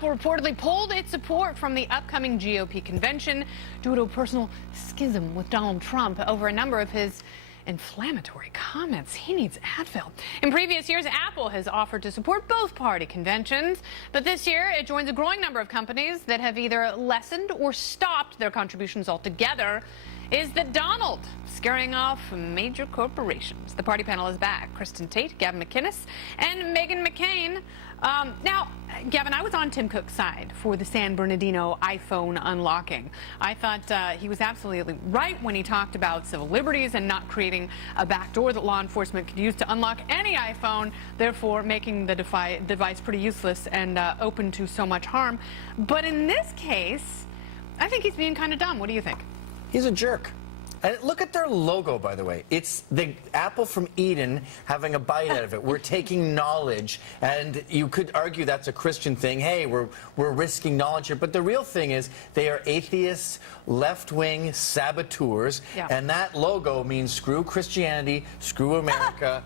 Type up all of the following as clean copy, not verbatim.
Apple reportedly pulled its support from the upcoming GOP convention due to a personal schism with Donald Trump over a number of his inflammatory comments. He needs Advil. In previous years, Apple has offered to support both party conventions, but this year it joins a growing number of companies that have either lessened or stopped their contributions altogether. Is that Donald scaring off major corporations? The party panel is back. Kristin Tate, Gavin McInnes, and McCain. Now, Gavin, I was on Tim Cook's side for the San Bernardino iPhone unlocking. I thought he was absolutely right when he talked about civil liberties and not creating a backdoor that law enforcement could use to unlock any iPhone, therefore making the device pretty useless and open to so much harm. But in this case, I think he's being kind of dumb. What do you think? He's a jerk. And look at their logo, by the way. It's the apple from Eden having a bite out of it. We're taking knowledge, and you could argue that's a Christian thing. Hey, we're risking knowledge here. But the real thing is they are atheists, left-wing saboteurs, and that logo means screw Christianity, screw America.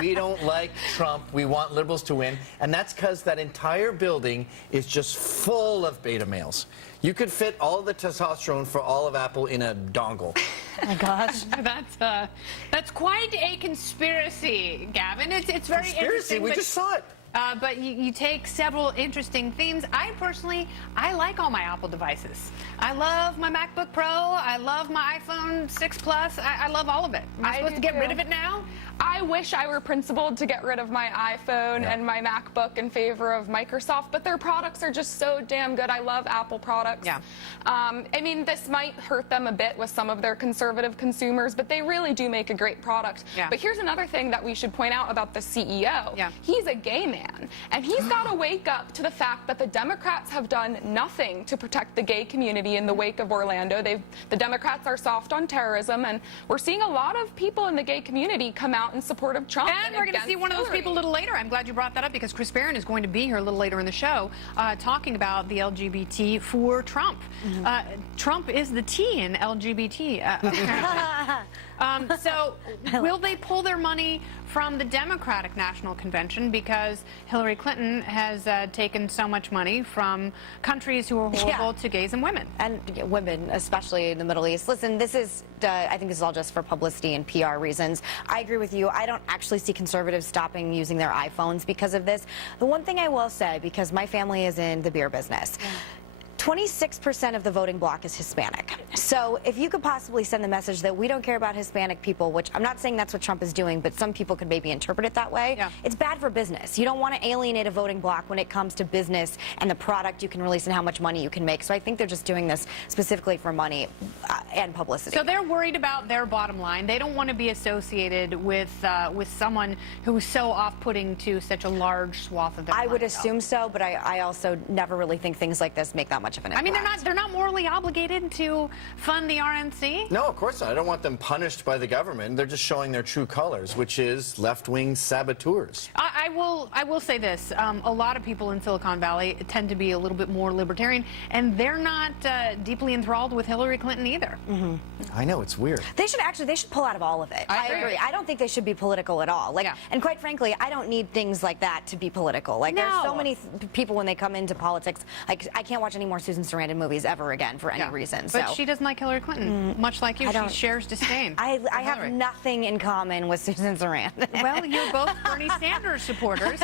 We don't like Trump. We want liberals to win. And that's because that entire building is just full of beta males. You could fit all of the testosterone for all of Apple in a dongle. Oh my gosh, that's quite a conspiracy, Gavin. It's very interesting. We just saw it. But you take several interesting themes. I like all my Apple devices. I love my MacBook Pro. I love my iPhone 6 Plus. I love all of it. Am I supposed to get rid of it now? I wish I were principled to get rid of my iPhone and my MacBook in favor of Microsoft, but their products are just so damn good. I love Apple products. Yeah. I mean, this might hurt them a bit with some of their conservative consumers, but they really do make a great product. Yeah. But here's another thing that we should point out about the CEO. Yeah. He's a gay man, and he's got to wake up to the fact that the Democrats have done nothing to protect the gay community in the wake of Orlando. The Democrats are soft on terrorism, and we're seeing a lot of people in the gay community come out in support of Trump. And we're going to see one of those people a little later. I'm glad you brought that up because Chris Barron is going to be here a little later in the show talking about the LGBT for Trump. Trump is the T in LGBT. So will they pull their money from the Democratic National Convention because Hillary Clinton has taken so much money from countries who are horrible to gays and women? And women, especially in the Middle East. Listen, this is, I think this is all just for publicity and PR reasons. I agree with you. I don't actually see conservatives stopping using their iPhones because of this. The one thing I will say, because my family is in the beer business, 26% of the voting bloc is Hispanic. So if you could possibly send the message that we don't care about Hispanic people, which I'm not saying that's what Trump is doing, but some people could maybe interpret it that way, it's bad for business. You don't want to alienate a voting bloc when it comes to business and the product you can release and how much money you can make. So I think they're just doing this specifically for money and publicity. So they're worried about their bottom line. They don't want to be associated with someone who is so off-putting to such a large swath of their I would assume so, but I also never really think things like this make that much of an impact. I mean, they're not morally obligated to fund the RNC? No, of course not. I don't want them punished by the government. They're just showing their true colors, which is left-wing saboteurs. I will say this. A lot of people in Silicon Valley tend to be a little bit more libertarian, and they're not deeply enthralled with Hillary Clinton either. I know, it's weird. They should pull out of all of it. I agree. I don't think they should be political at all. And quite frankly, I don't need things like that to be political. There's so many people when they come into politics, I can't watch any more Susan Sarandon movies ever again for any reason. But she doesn't like Hillary Clinton, much like you. She shares disdain. I have nothing in common with Susan Sarandon. Well, you're both Bernie Sanders supporters.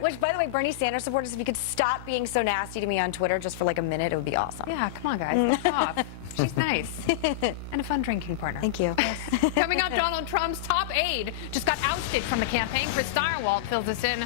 Which, by the way, Bernie Sanders supporters, if you could stop being so nasty to me on Twitter just for like a minute, it would be awesome. Yeah, come on, guys. Back off. She's nice. And a fun drinking partner. Thank you. Coming up, Donald Trump's top aide just got ousted from the campaign. Chris Stirewalt fills us in.